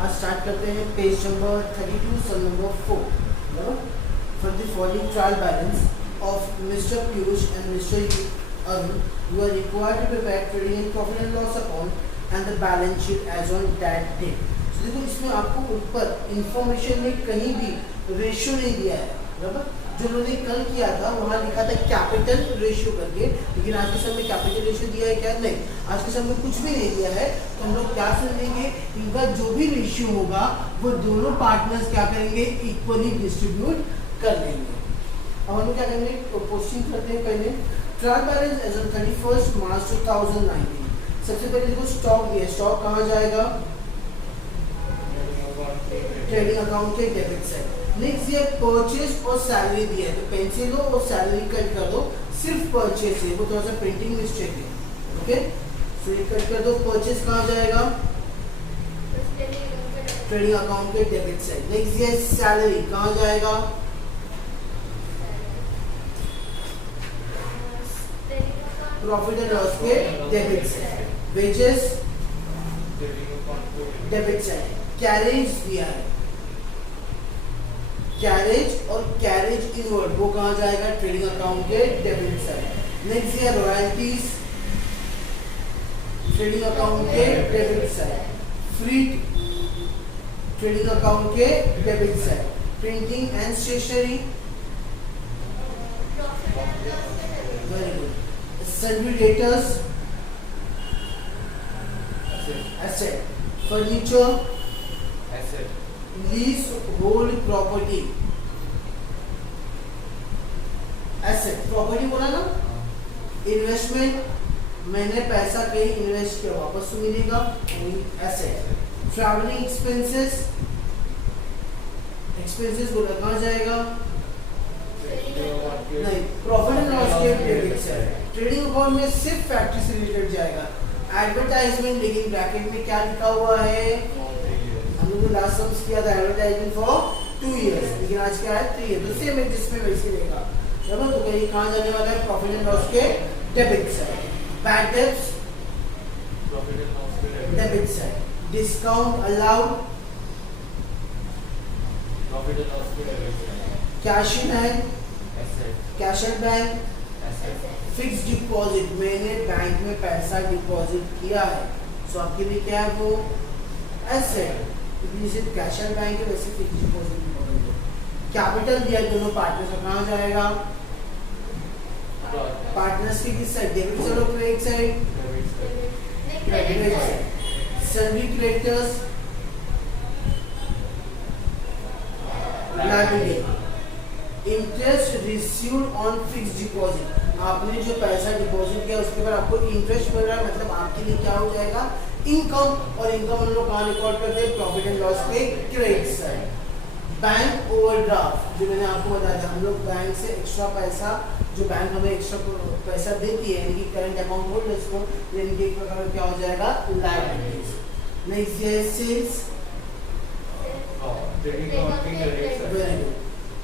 आज स्टार्ट करते हैं page number 32 sum number 4 for the following trial balance of mister Piyush and mister Arun you are required to prepare trading and profit and loss account and the balance sheet as on that day. तो देखो इसमें आपको ऊपर information में कहीं भी ratio नहीं दिया है, बराबर। जो उन्होंने कल किया था वहाँ लिखा था कैपिटल रेशियो करके, लेकिन आज के समय कैपिटल रेशियो दिया है क्या? नहीं, आज के समय कुछ भी नहीं दिया है। तो हम लोग क्या समझेंगे, इनका जो भी रेशियो होगा वो दोनों पार्टनर्स क्या करेंगे, इक्वली डिस्ट्रीब्यूट कर लेंगे। अब हम लोग क्या करेंगे, क्वेश्चन करते हैं पहले। ट्रायल बैलेंस एज ऑन 31 मार्च 2019। सबसे पहले देखो स्टॉक दिया, स्टॉक कहाँ जाएगा, ट्रेडिंग अकाउंट के डेबिट साइड। नेक्स्ट ये परचेज और सैलरी दिया है, तो पेंसिल लो और सैलरी कट कर दो, सिर्फ परचेज है, वो थोड़ा सा प्रिंटिंग मिस्टेक है, ओके। सो ये कट कर दो। परचेज कहाँ जाएगा, ट्रेडिंग अकाउंट के डेबिट साइड। नेक्स्ट ये सैलरी कहाँ जाएगा, प्रॉफिट एंड लॉस के debit side. Wages debit side. Carriage दिया है, कैरेज और कैरेज इनवर्ड वो कहाँ जाएगा, ट्रेडिंग अकाउंट के डेबिट साइड। नेक्स्ट है रॉयल्टीज, ट्रेडिंग अकाउंट के debit side. Freight trading account के debit side. Printing and stationery, very good. Sundry debtors, asset. Furniture, lease hold property, asset. Property बोला ना, investment, मैंने पैसा कहीं इन्वेस्ट किया वापस तो मिलेगा, एसेट। ट्रैवलिंग एक्सपेंसेस, एक्सपेंसेस बोला कहाँ जाएगा, नहीं, प्रॉफिट एंड लॉस के डेबिट साइड। ट्रेडिंग अकाउंट में सिर्फ फैक्ट्री से रिलेटेड जाएगा। एडवर्टाइजमेंट, लेकिन ब्रैकेट में क्या लिखा हुआ है, हम लोगों ने लास्ट सम्स किया था एडवर्टाइजमेंट फॉर 2 इयर्स, लेकिन आज क्या है 3 ईयर, तो सेम है जिसमें वैसे रहेगा, बराबर। तो कहीं कहाँ जाने वाला है, प्रॉफिट एंड लॉस के debit side. Bad debts, profit and loss के debit side. Discount allowed, profit and loss के debit side. Cash in hand, asset. Cash at bank, asset. Fixed deposit, मैंने बैंक में पैसा डिपॉजिट किया है, सो आपके लिए क्या है वो, एसेट। जैसे कैश एंड बैंक है वैसे फिक्स्ड डिपॉजिट डिपॉजिट है। कैपिटल दिया दोनों पार्टनर्स का, कहाँ जाएगा, पार्टनर्स की किस साइड, डेबिट साइड और credit side, credit side. Sundry creditors, liability. Interest received on fixed deposit, आपने जो पैसा डिपॉजिट किया उसके बाद आपको इंटरेस्ट मिल रहा है, मतलब आपके लिए क्या हो जाएगा, इनकम। और इनकम हम लोग कहाँ रिकॉर्ड करते हैं, प्रॉफिट एंड लॉस के क्रेडिट साइड। बैंक ओवरड्राफ्ट, जो मैंने आपको बताया था, हम लोग बैंक से एक्स्ट्रा पैसा, जो बैंक हमें एक्स्ट्रा पैसा देती है, इनकी करंट अकाउंट होल्डर्स को, इनके एक प्रकार क्या हो जाएगा, लायबिलिटीज। नेक्स्ट है सेल्स, वेरी गुड।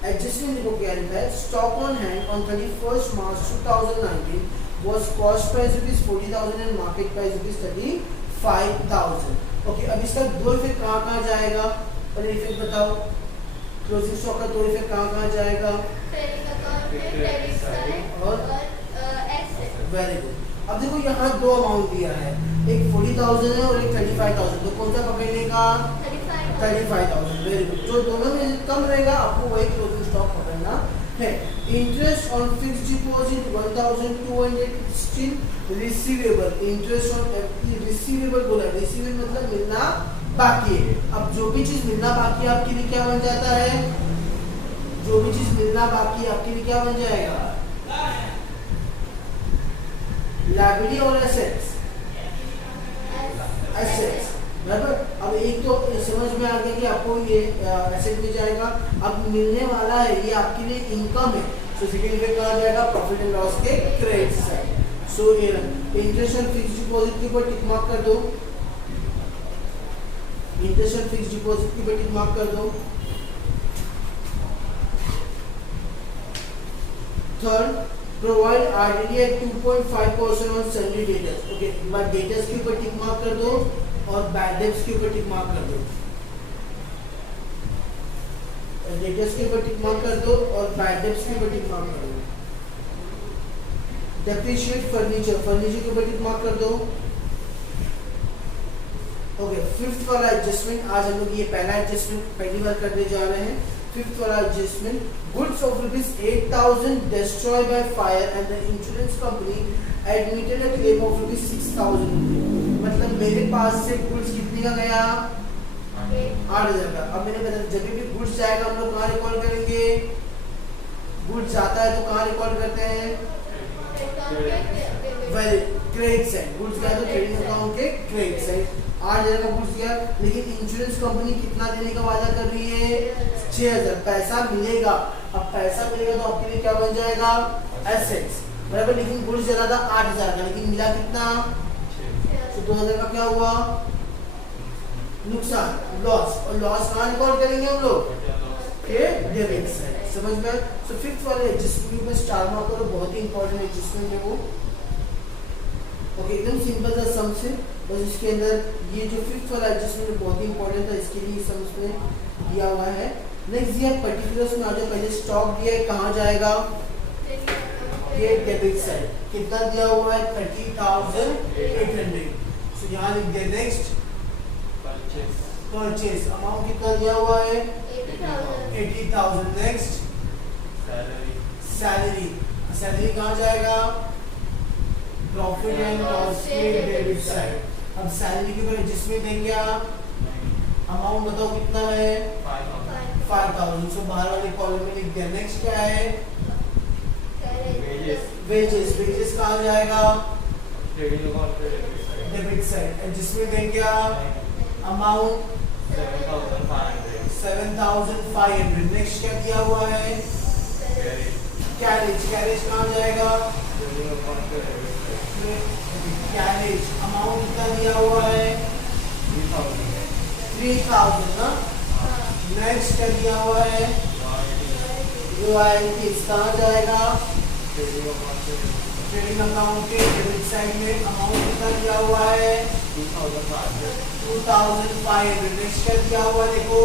एडजस्टमेंट देखो क्या लिखा है, stock on hand on 31 March 2019 was cost price ₹40,000 and market price ₹35,000। Okay, अब इसका दो इफेक्ट कहाँ जाएगा, और इफेक्ट बताओ, क्लोजिंग स्टॉक का दो इफेक्ट कहाँ जाएगा, और वेरी गुड। अब देखो यहाँ दो अमाउंट दिया है, एक 40,000 है और एक 35,000, तो कौन सा पकड़ने का, 35,000, वेरी गुड। जो दोनों में कम रहेगा आपको वही क्लोजिंग स्टॉक पकड़ना है। Interest on fixed deposit 1,216 receivable. Interest on receivable बोला, रिसीवेबल मतलब मिलना बाकी है। अब जो भी चीज मिलना बाकी है आपके लिए क्या बन जाता है, जो भी चीज मिलना बाकी है आपके लिए क्या बन जाएगा, लायबिलिटी और एसेट्स, एसेट्स, बराबर। अब एक तो समझ में आ गया कि आपको ये एसेट मिल जाएगा, अब मिलने वाला है ये आपके लिए इनकम है, सो सेकंड इफेक्ट कहाँ जाएगा, प्रॉफिट एंड लॉस के credit side. So interest on fixed deposit के ऊपर टिक मार्क कर दो, इंटरेस्ट ऑन फिक्स्ड डिपॉजिट के ऊपर टिक मार्क कर दो। Third, provide RDD at 2.5% on sundry debtors। Okay, but debtors के ऊपर टिक मार्क कर दो और बैड डेब्ट्स के ऊपर टिक मार्क कर दो। डेटर्स के ऊपर टिक मार्क कर दो और बैड डेब्ट्स के ऊपर टिक मार्क कर दो। डेप्रिशिएट फर्नीचर, फर्नीचर के ऊपर टिक मार्क कर दो। ओके, फिफ्थ वाला एडजस्टमेंट, आज हम लोग ये पहला एडजस्टमेंट पहली बार करने जा रहे हैं। फिफ्थ वाला adjustment, goods of ₹8,000 destroyed by fire and the insurance company admitted a claim of ₹6,000। मतलब मेरे पास से गुड्स कितने का गया? 8,000 का। अब मैंने बताया जब भी गुड्स जाएगा हम लोग कहाँ रिकॉर्ड करेंगे? गुड्स जाता है तो कहाँ रिकॉर्ड करते हैं? Well, credit side. गुड्स गया तो ट्रेडिंग अकाउंट के क्रेडिट साइड। 8,000 का गुड्स गया, लेकिन इंश्योरेंस कंपनी कितना देने का वादा कर रही है? 6,000। पैसा मिलेगा। अब पैसा मिलेगा तो आपके लिए क्या बन जाएगा? एसेट्स, बराबर। लेकिन गुड्स चला था 8,000 का, लेकिन मिला कितना? तो 2,000 का क्या हुआ? नुकसान, लॉस। और लॉस कहाँ रिकॉर्ड करेंगे हम लोग? Debit side. समझ में? तो फिफ्थ वाले एडजस्टमेंट में स्टार मार्क करो, बहुत ही इंपॉर्टेंट एडजस्टमेंट है वो। ओके, एकदम सिंपल सा सम से, बस इसके अंदर ये जो फिफ्थ वाला एडजस्टमेंट बहुत ही इंपॉर्टेंट था, इसके लिए सम्स में दिया हुआ है। नेक्स्ट ये पर्टिकुलर्स में आ जाओ। पहले स्टॉक दिया है, कहाँ जाएगा? ये डेबिट साइड। कितना दिया हुआ है? 30,800। सो यहाँ लिख दे। नेक्स्ट परचेज, अमाउंट कितना दिया हुआ है? 80,000। नेक्स्ट सैलरी, सैलरी कहाँ जाएगा? प्रॉफिट एंड लॉस के डेबिट साइड। अब सैलरी के ऊपर एडजस्टमेंट है क्या? अमाउंट बताओ कितना है? 5,000। सो बाहर वाले कॉलम में लिख दिया। नेक्स्ट क्या है? वेजेस, वेजेस कहाँ जाएगा? Debit side. एडजस्टमेंट है क्या? अमाउंट 7,500। नेक्स्ट क्या दिया हुआ है? कैरेज, कैरेज कहाँ जाएगा? कैरेज, अमाउंट कितना दिया हुआ है? 3,000 ना। नेक्स्ट क्या दिया हुआ है? रॉयल्टीज कहाँ जाएगा? ट्रेडिंग अकाउंट के डेबिट साइड में। अमाउंट कितना दिया हुआ है? 2,500। नेक्स्ट क्या दिया हुआ देखो?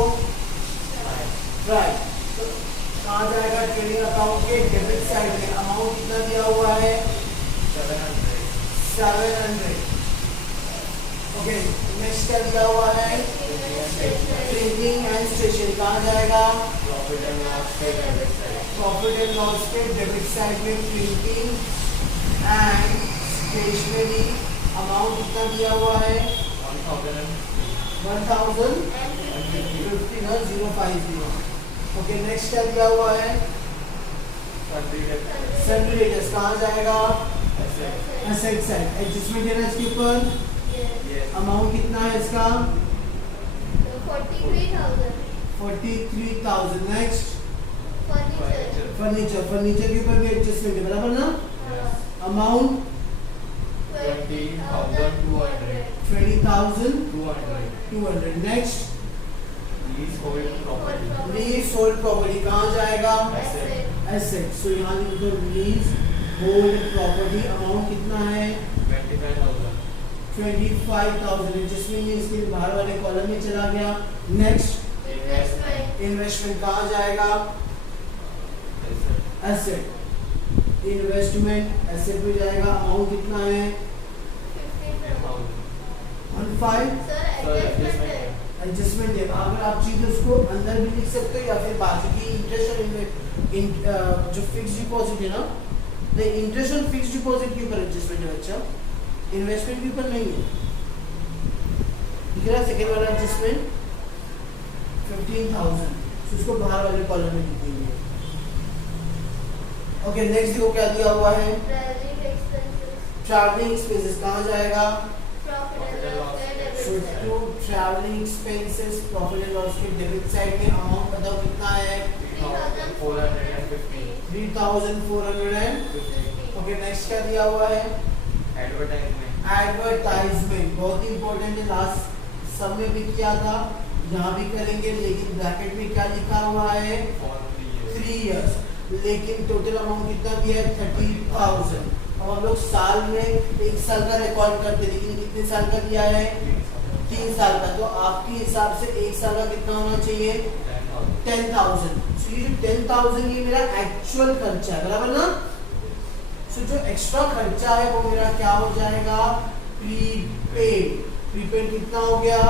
राइट, कहाँ जाएगा? ट्रेडिंग अकाउंट के डेबिट साइड में। अमाउंट कितना दिया हुआ है? 700। ओके, नेक्स्ट क्या दिया हुआ है? प्रिंटिंग एंड स्टेशनरी कहाँ जाएगा? प्रॉफिट एंड लॉस के डेबिट साइड में। प्रिंटिंग एंड स्टेशनरी अमाउंट कितना दिया हुआ है? 1,050। ओके, नेक्स्ट क्या दिया हुआ है? सन्ड्री डेटर्स कहाँ जाएगा? Asset side. एडजस्टमेंट है ना इसके ऊपर? अमाउंट कितना है इसका? 43,000। नेक्स्ट फर्नीचर, फर्नीचर के ऊपर भी एडजस्टमेंट है, बराबर ना? Amount 20,200। Next lease hold property कहाँ जाएगा? एसेट। सो यहाँ लिख दो लीज होल्ड प्रॉपर्टी। अमाउंट कितना है? 25,000। एडजस्टमेंट में इसके बाहर वाले कॉलम में चला गया। नेक्स्ट इन्वेस्टमेंट कहाँ जाएगा? एसेट। इन्वेस्टमेंट एसेट में जाएगा। अमाउंट कितना है? 15। एडजस्टमेंट है। अगर आप चीज उसको अंदर भी लिख सकते हो या फिर बाकी की इंटरेस्ट और जो फिक्स डिपॉजिट है ना, तो इंटरेस्ट और फिक्स डिपॉजिट के ऊपर एडजस्टमेंट है बच्चा, इन्वेस्टमेंट के ऊपर नहीं है। दिख रहा है सेकेंड वाला एडजस्टमेंट? 15,000। उसको बाहर वाले कॉलम में लिख देंगे। ओके, नेक्स्ट देखो क्या दिया हुआ है? ट्रैवलिंग एक्सपेंसेस कहाँ जाएगा? Travelling expenses profit and loss के डेबिट साइड में। अमाउंट बताओ कितना है? 3,450। ओके, नेक्स्ट क्या दिया हुआ है? एडवर्टाइजमेंट बहुत ही इंपॉर्टेंट है, लास्ट सब में भी किया था, यहाँ भी करेंगे। लेकिन ब्रैकेट में क्या लिखा हुआ है? 3 years। लेकिन टोटल अमाउंट कितना दिया है? 30,000। अब हम लोग साल में 1 साल का रिकॉर्ड करते, लेकिन कितने साल का दिया है? 3 साल का। तो आपके हिसाब से 1 साल का कितना होना चाहिए? 10,000। सो ये जो 10,000 ये मेरा एक्चुअल खर्चा है, बराबर ना। सो जो एक्स्ट्रा खर्चा है वो मेरा क्या हो जाएगा, प्रीपेड। प्रीपेड कितना हो गया,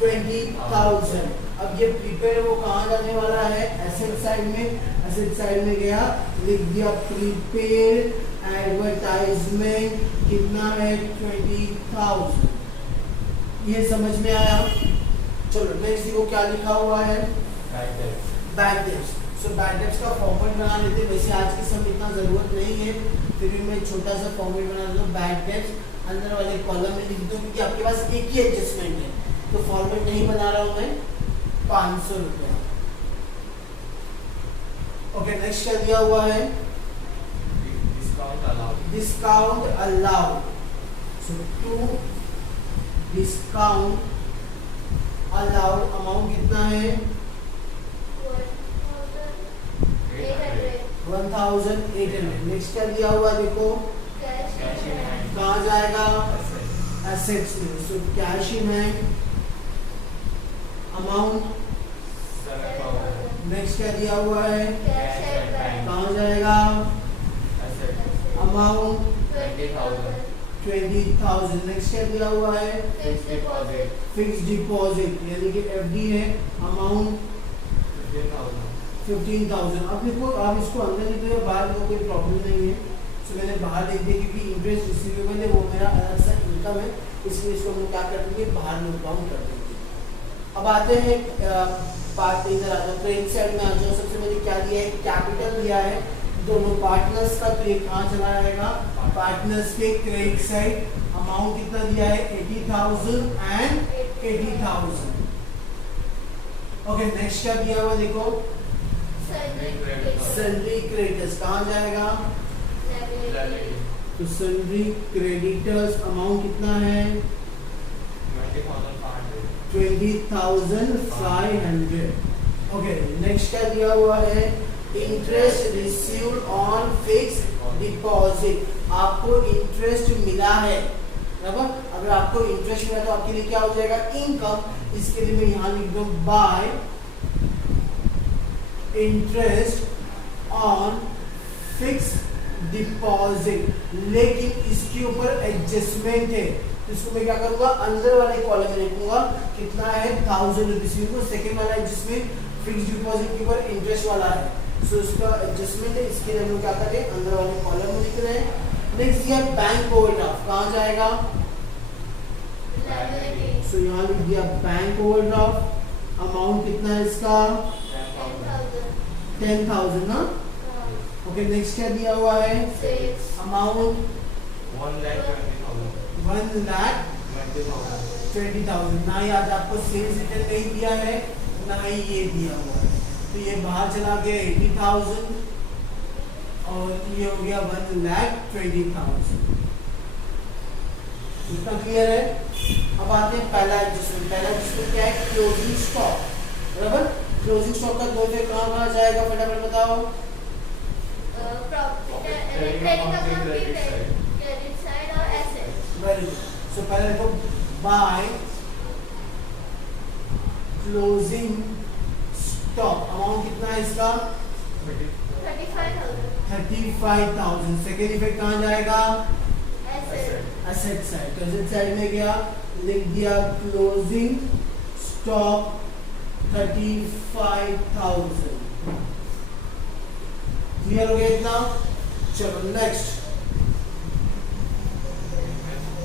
20,000। अब ये प्रीपेड वो कहाँ जाने वाला है, एसेट साइड में। एसेट साइड में गया, लिख दिया प्रीपेड एडवर्टाइजमेंट कितना है, 20,000। ये समझ में आया। चलो नेक्स्ट देखो क्या लिखा हुआ है, bad debts. So bad debts का फॉर्मेट बना लेते हैं। वैसे आज के समय इतना ज़रूरत नहीं है, फिर भी मैं छोटा सा फॉर्मेट बना लेता हूँ। बैड डेट्स अंदर वाले कॉलम में लिख दो, क्योंकि आपके पास एक ही एडजस्टमेंट है, तो फॉर्मेट नहीं बना रहा हूँ मैं। 500 रुपया। ओके नेक्स्ट क्या दिया हुआ है, discount allowed. So to discount allowed amount कितना है, 1,800। नेक्स्ट क्या दिया हुआ देखो, कहाँ जाएगा, एसेट्स में। So cash in hand amount. Next क्या दिया हुआ है, कहाँ जाएगा, अमाउंट 20,000। नेक्स्ट क्या दिया हुआ है, फिक्स डिपॉजिट यानी कि एफडी है, अमाउंट 15,000। अब देखो आप इसको अंदर लिख दो, बाहर में कोई प्रॉब्लम नहीं है। सो मैंने बाहर लिख दिया क्योंकि इंटरेस्ट रिसीवेबल है वो मेरा अलग सा इनकम है, इसलिए इसको हम क्या कर देंगे, बाहर नोट डाउन कर देंगे। अब आते हैं पार्ट इधर आ जाओ, क्रेडिट साइड में आ जाओ। सबसे पहले क्या दिया है, कैपिटल दिया है दोनों पार्टनर्स का, तो ये कहाँ चला जाएगा, पार्टनर्स के क्रेडिट साइड। अमाउंट कितना दिया है, 80,000 एंड 80,000। ओके नेक्स्ट क्या दिया हुआ देखो, सैलरी क्रेडिटर्स कहाँ जाएगा, तो सैलरी क्रेडिटर्स अमाउंट कितना है, 20,500। ओके नेक्स्ट क्या दिया हुआ है, interest received on fix deposit. आपको इंटरेस्ट मिला है, बराबर। अगर आपको इंटरेस्ट मिला तो आपके लिए क्या हो जाएगा, इनकम। इसके लिए मैं यहाँ लिख दूँ bye interest on fix deposit, लेकिन इसके ऊपर एडजस्टमेंट है, तो इसको मैं क्या करूंगा, अंदर वाले कॉलम में लिखूंगा कितना है, 1,000 रुपीज। सेकेंड वाला एडजस्टमेंट फिक्स डिपॉजिट के ऊपर इंटरेस्ट वाला है, सो इसका एडजस्टमेंट है, इसके लिए हम क्या करें, अंदर वाले कॉलम में लिख रहे हैं। नेक्स्ट दिया बैंक ओवरड्राफ्ट, कहाँ जाएगा, सो यहाँ लिख दिया बैंक ओवरड्राफ्ट। अमाउंट कितना है इसका, 10,000 ना। ओके नेक्स्ट क्या दिया हुआ है, अमाउंट 1,20,000। ना ही आज आपको सेल्स रिटर्न नहीं दिया है, ना ही ये दिया हुआ है, तो ये बाहर चला गया 80,000 और ये हो गया 1,20,000। इतना क्लियर है। अब आते हैं पहला एडजस्टमेंट। पहला एडजस्टमेंट क्या है, क्लोजिंग स्टॉक, बराबर। क्लोजिंग स्टॉक का दो फिर कहाँ जाएगा, फटाफट बताओ। Very good. सो पहले देखो बाय क्लोजिंग स्टॉक अमाउंट कितना है इसका, 35,000। सेकेंड इफेक्ट कहाँ जाएगा, एसेट साइड। तो एसेट साइड में गया, लिख दिया क्लोजिंग स्टॉक 35,000। क्लियर हो गया इतना। चलो next,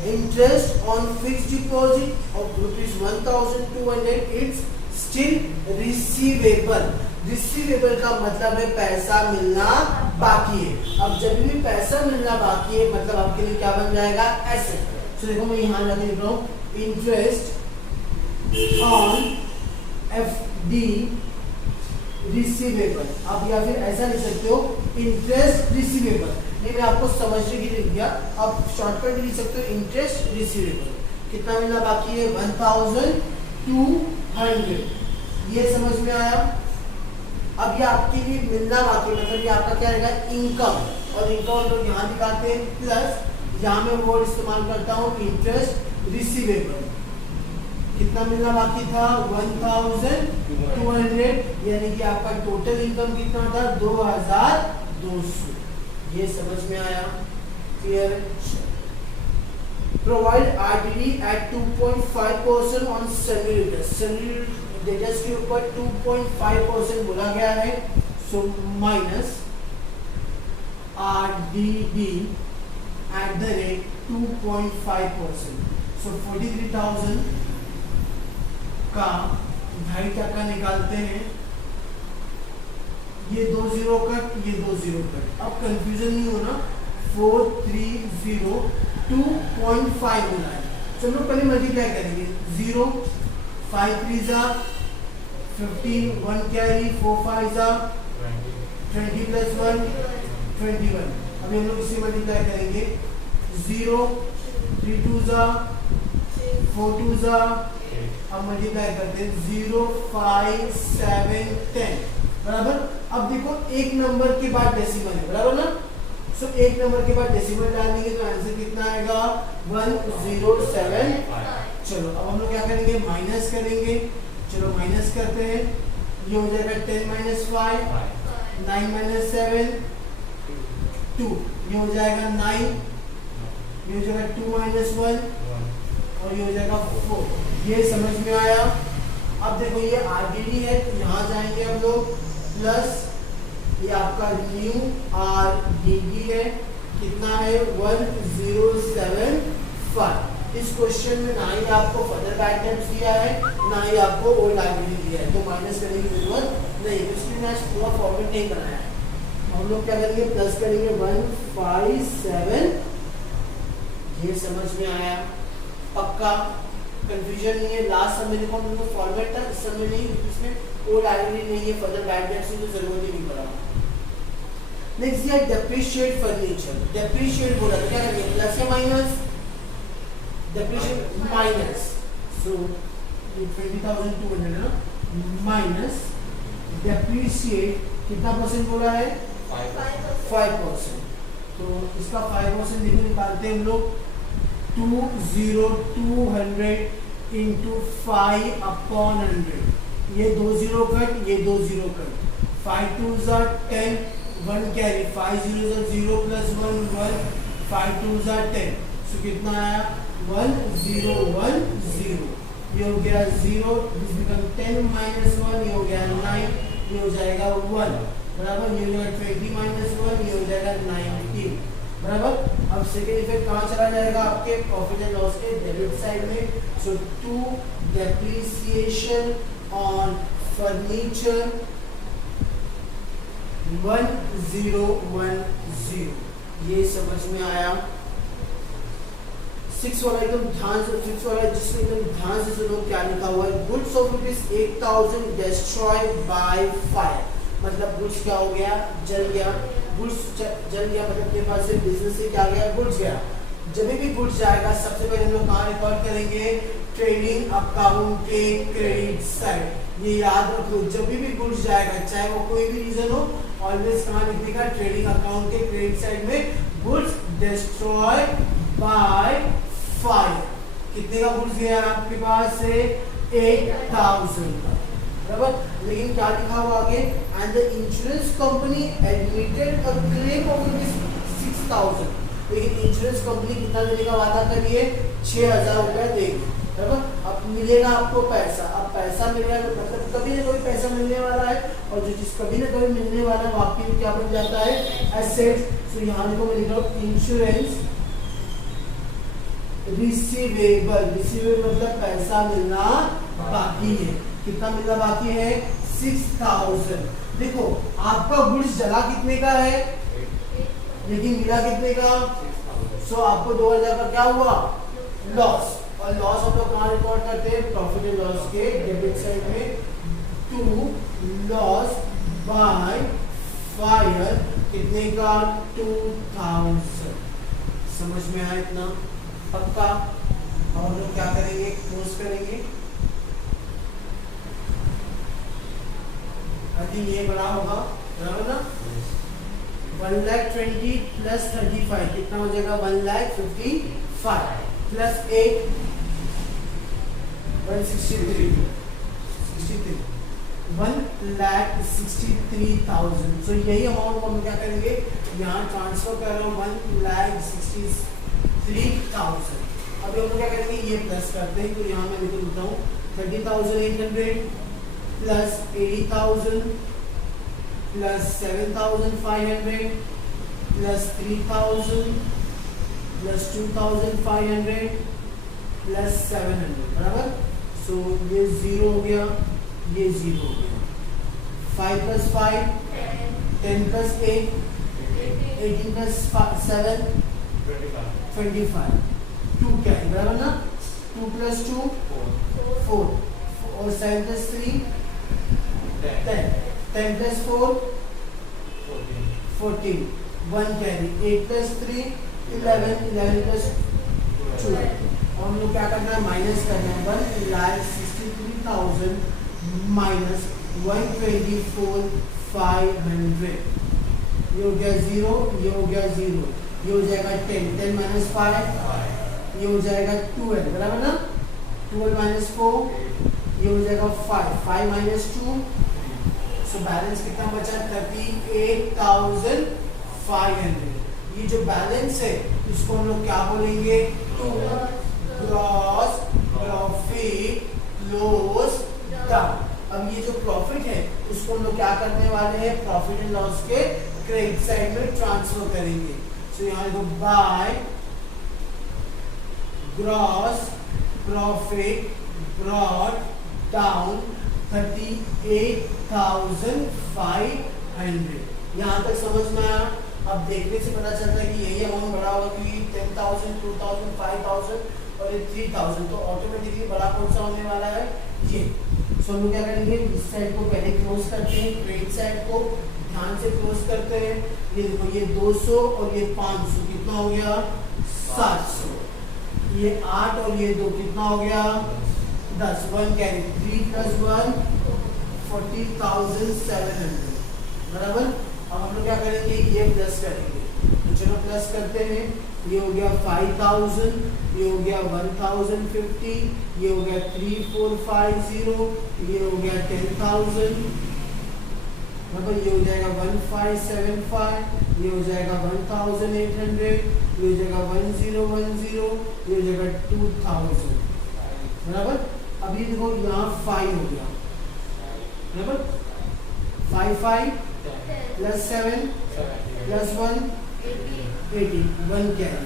interest on fixed deposit of ₹1,200 it's still receivable. Receivable का मतलब है पैसा मिलना बाकी है। अब जब भी पैसा मिलना बाकी है मतलब आपके लिए क्या बन जाएगा, एसेट। तो देखो मैं यहाँ जाके लिख रहा हूँ इंटरेस्ट ऑन एफडी रिसीवेबल। आप या फिर ऐसा लिख सकते हो इंटरेस्ट रिसीवेबल। ये मैं आपको समझने के लिए लिख दिया, आप शॉर्टकट लिख सकते हो इंटरेस्ट रिसीवेबल। कितना मिलना बाकी है, 1,200। ये समझ में आया। अब ये आपके लिए मिलना बाकी है मतलब ये आपका क्या रहेगा, इनकम। और इनकम तो यहाँ दिखाते हैं प्लस, यहाँ मैं वर्ड इस्तेमाल करता हूँ इंटरेस्ट रिसीवेबल। कितना मिलना बाकी था 1200, यानी कि आपका टोटल इनकम कितना था 2200। ये समझ में आया? Clear? Provide RTD at 2.5% on salary debtors. Salary debtors के ऊपर 2.5% बोला गया है, so minus RDD at the rate 2.5%। सो 43,000 का 2.5% निकालते हैं। ये 2 0 कट, ये 2 0 कट। अब कंफ्यूजन नहीं होना। 430 2.5 होना है। चलो पहले मल्टीप्लाई करेंगे। 0 5 3 जा 15, 1 कैरी, 4 5 जा 20 प्लस 1 21। अभी हम लोग इसे मल्टीप्लाई करेंगे। 0 3 2 जा 4 2 जा, अब मल्टीप्लाई करते हैं 0 5 7 10 बराबर। अब देखो एक नंबर के बाद डेसिमल है, बराबर ना? सो एक नंबर के बाद डेसिमल डाल देंगे तो आंसर कितना आएगा 107। चलो अब हम लोग क्या करेंगे, माइनस करेंगे। चलो माइनस करते हैं। ये हो जाएगा 10 - 5, 9 - 7 2, ये हो जाएगा 9, ये हो जाएगा 2 - 1 और ये हो जाएगा 4। ये समझ में आया? अब देखो ये RDD है तो यहाँ जाएंगे हम लोग प्लस ये आपका न्यू RDD है, कितना है 1075। इस क्वेश्चन में ना ही आपको फर्दर बैकडेट्स दिया है ना ही आपको ओल्ड RDD दिया है, तो माइनस करने की जरूरत नहीं, इसलिए मैं पूरा फॉर्मेट नहीं बनाया है। हम लोग क्या करेंगे, प्लस करेंगे 157। ये समझ में आया? पक्का? कंफ्यूजन नहीं है? लास्ट समय देखो हम लोग फॉर्मेट था, इस समय नहीं, इसमें ओल्ड RDD नहीं है, फर्दर बैकडेट्स की तो जरूरत ही नहीं पड़ा। नेक्स्ट है डेप्रिशिएट फर्नीचर। डेप्रिशिएट बोला तो क्या करेंगे, प्लस या माइनस? डेप्रिशिएट माइनस, सो 20,200 है ना, माइनस डेप्रिशिएट कितना परसेंट बोला है 5%। तो इसका 5% देखो निकालते हैं हम लोग। 200 इंटू 5/100, ये 2 0 कट, ये 2 0 कट। 5 2 10, 1 carry, 5 0 0 plus 1 1, 5 2 10। सो कितना आया 1010। ये हो गया 0, दिस बिकम 10 - 1, ये हो गया 9, ये हो जाएगा 1 बराबर। ये हो जाएगा 20 - 1, ये हो जाएगा 19 बराबर। अब सेकेंड इफेक्ट कहाँ चला जाएगा, आपके प्रॉफिट एंड लॉस के डेबिट साइड में। सो टू डेप्रिसिएशन ऑन फर्नीचर 1010। ये समझ में आया? 6 वाला एकदम ध्यान से, 6 वाला जिसमें एकदम ध्यान से सुनो क्या लिखा हुआ है। Goods of ₹8,000 destroyed by fire. मतलब गुड्स क्या हो गया, जल गया। गुड्स जल गया मतलब के पास से बिजनेस से क्या गया, गुड्स गया। जब भी गुड्स जाएगा सबसे पहले हम लोग कहाँ रिकॉर्ड करेंगे, ट्रेडिंग अकाउंट के क्रेडिट साइड। ये याद रखो, जब भी गुड्स जाएगा चाहे वो कोई भी रीजन हो, ऑलवेज कहाँ लिखिएगा, ट्रेडिंग अकाउंट के क्रेडिट साइड में गुड्स डिस्ट्रॉयड बाय फायर। कितने का गुड्स गया आपके पास से 8,000 का बराबर। लेकिन क्या लिखा हुआ आगे, and the insurance company admitted a claim of ₹6,000। लेकिन इंश्योरेंस कंपनी कितना देने का वादा कर रही है, 6,000 रुपए देगी बराबर। अब मिलेगा आपको पैसा, अब पैसा मिलेगा मतलब कभी ना कभी पैसा मिलने वाला है, और जो चीज कभी ना कभी मिलने वाला है वो आपके क्या बन जाता है, एसेट। सो यहाँ देखो मैं लिख रहा हूँ इंश्योरेंस रिसीवेबल। रिसीवेबल मतलब पैसा मिलना बाकी है। कितना मिलना बाकी है 6,000। देखो आपका गुड्स जला कितने का है, लेकिन मिला कितने का, सो आपको 2,000 का क्या हुआ, लॉस। और लॉस हम लोग कहाँ रिकॉर्ड करते हैं, प्रॉफिट एंड लॉस के डेबिट साइड में। टू लॉस बाय फायर कितने का 2,000। समझ में आया इतना? पक्का? अब हम लोग क्या करेंगे, क्लोज करेंगे। आई थिंक ये बड़ा होगा बराबर ना। 1,20,000 प्लस 35 कितना हो जाएगा, 1,55,000 प्लस 8 1,63,000। सो यही अमाउंट को हम क्या करेंगे, यहाँ ट्रांसफर कर रहे हैं 1,63,000। अब हम क्या करेंगे, ये प्लस करते हैं, तो यहाँ मैं लिख देता हूँ 30,800 plus 80,000 plus 7,500 plus 3,000 plus 2,500 plus 700 बराबर। सो ये 0 हो गया, ये 0 हो गया। 5 प्लस 5 10 प्लस 8 18 प्लस 7 25 2 क्या है बराबर ना। 2 प्लस 2 4 और 7 plus 3 10 10 plus 4 14 1 carry 8 plus 3 11 11 plus 2 और हम लोग क्या करना है, माइनस करना है 1,63,000 माइनस 124,500। ये हो गया 0, ये हो गया 0, ये हो जाएगा 10 10 माइनस 5 ये हो जाएगा 12 बराबर ना। 12 माइनस 4 ये हो जाएगा 5 5 माइनस 2। सो बैलेंस कितना बचा, 38,500। ये जो बैलेंस है इसको हम लोग क्या बोलेंगे, ग्रॉस प्रॉफिट लॉस डाउन। अब ये जो प्रॉफिट है उसको हम लोग क्या करने वाले हैं, प्रॉफिट एंड लॉस के क्रेडिट साइड में ट्रांसफर करेंगे। सो यहाँ देखो by gross profit brought down 38,500। यहाँ तक समझ में आया। अब देखने से पता चलता है कि यही अमाउंट बड़ा होगा, क्योंकि 10,000 2,000 5,000 और ये 3,000, तो ऑटोमेटिकली बड़ा कौन सा होने वाला है, ये। सो हम लोग क्या करेंगे, इस साइड को पहले क्लोज करते हैं, क्रेडिट साइड को ध्यान से क्लोज करते हैं। ये देखो ये 200 और ये 500 कितना हो गया, 700। ये 8 और ये 2 कितना हो गया, 10 1 कैरी 3 प्लस 1 40,700 बराबर। अब हम लोग क्या करेंगे, ये प्लस करेंगे, तो चलो प्लस करते हैं। ये हो गया 5,000, ये हो गया 1,050, ये हो गया 3,450, ये हो गया 10,000 मतलब ये हो जाएगा 1,575, ये हो जाएगा 1,800, ये हो जाएगा 1,010, ये हो जाएगा 2,000 बराबर। अभी देखो यहाँ 5 हो गया बराबर। 5 5 plus 7 plus 1 80 1 carry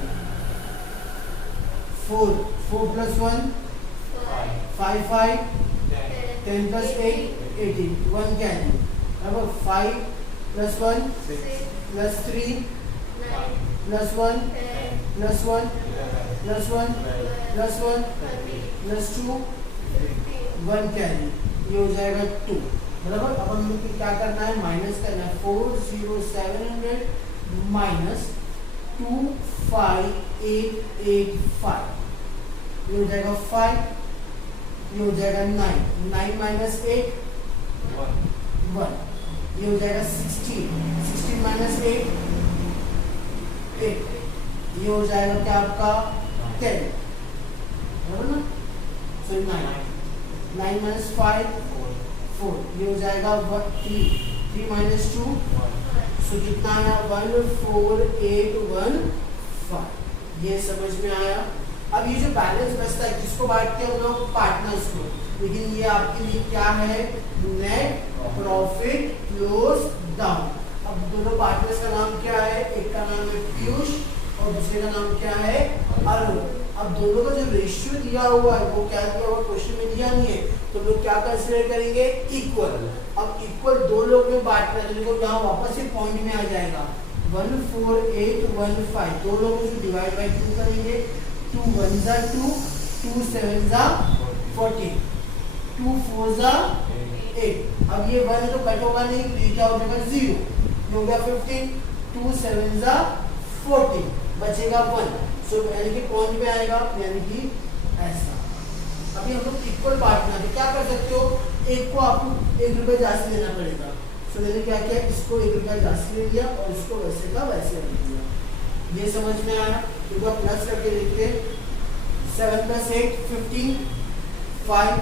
4 4 plus 1 5 5 10 plus 8 18 1 carry बराबर। 5 plus 1 plus 3 plus 1 plus 1 plus 1 plus 1 plus 2 1 carry, ये हो जाएगा 2 बराबर। अब हम लोग क्या करना है, माइनस करना है। 4,700 माइनस 2,5,885 ये हो जाएगा 5, ये हो जाएगा 9 9 माइनस 8 1, ये हो जाएगा 16 16 माइनस 8 8, ये हो जाएगा क्या आपका 10 बराबर ना। सो 9 9 माइनस 5 4, ये हो जाएगा 3 3 माइनस 2, सो कितना आया 14815, ये समझ में आया। अब ये जो बैलेंस बचता है किसको बांटते हैं हम लोग, पार्टनर्स को, लेकिन ये आपके लिए क्या है, नेट प्रॉफिट क्लोज डाउन। अब दोनों पार्टनर्स का नाम क्या है, एक का नाम है पीयूष और दूसरे का नाम क्या है, अरुण। अब दोनों का जो रेशियो दिया हुआ है वो क्या दिया हुआ, क्वेश्चन में दिया नहीं है, तो लोग क्या कंसीडर करेंगे, इक्वल। अब इक्वल दो लोग में बांटना है, तो यहाँ वापस से पॉइंट में आ जाएगा 14815, दो लोगों को डिवाइड बाय 2 करेंगे, 2 1 जा 2, 2 7 जा 14, 2 4 जा 8। अब ये 1 तो कट होगा नहीं, तो ये क्या हो जाएगा 0, ये हो गया 15, 2 7 जा 14, बचेगा 1। सो यानी कि पॉइंट पे आएगा, यानी कि ऐसा। अभी हम लोग इक्वल पार्टनर है, क्या कर सकते हो, एक को आपको 1 रुपये जास्ती देना पड़ेगा। सो मैंने क्या किया, इसको 1 रुपया जास्ती ले लिया और इसको वैसे का वैसे रख दिया। ये समझ में आया। एक बार प्लस करके देखते हैं। 7 + 8 15, 5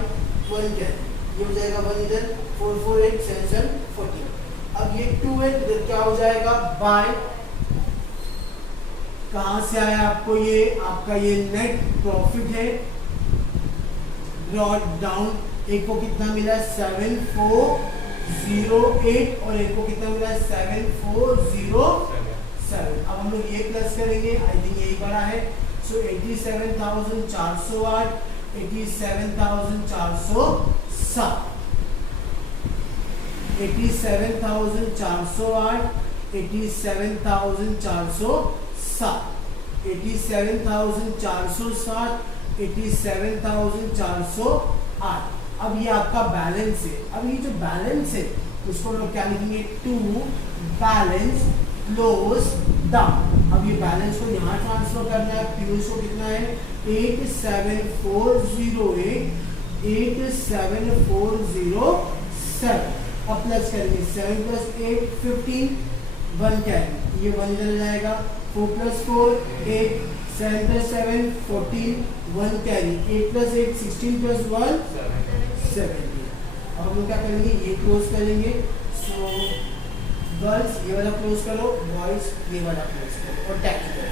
1 कैरी, ये हो जाएगा 1 इधर 4 4 8 7 7 14। अब ये 2 है इधर क्या हो जाएगा बाय, कहां से आया आपको ये आपका ये नेट प्रॉफिट है, ब्रॉट डाउन, एक को कितना मिला 7408 और एक को कितना मिला 7407। अब हम लोग ये प्लस करेंगे, आई थिंक यही बड़ा है, सो 87,408 87,407 87,408 87,407 87,407 87,408। अब ये आपका बैलेंस है। अब ये जो बैलेंस है उसको हम लोग क्या लिखेंगे, टू बैलेंस क्लोज डाउन। अब ये बैलेंस को यहाँ ट्रांसफर करना है, पीयूष को कितना है 87408 87407। अब प्लस करेंगे 7 + 8 15 1 कैरी, ये 1 इधर जाएगा 4 + 4 8 7 + 7 14 1 कैरी 8 + 8 16 + 1 17। अब हम लोग क्या करेंगे, ये क्लोज करेंगे, सो गर्ल्स ये वाला क्लोज करो, बॉयज ये वाला क्लोज करो और टैग करो।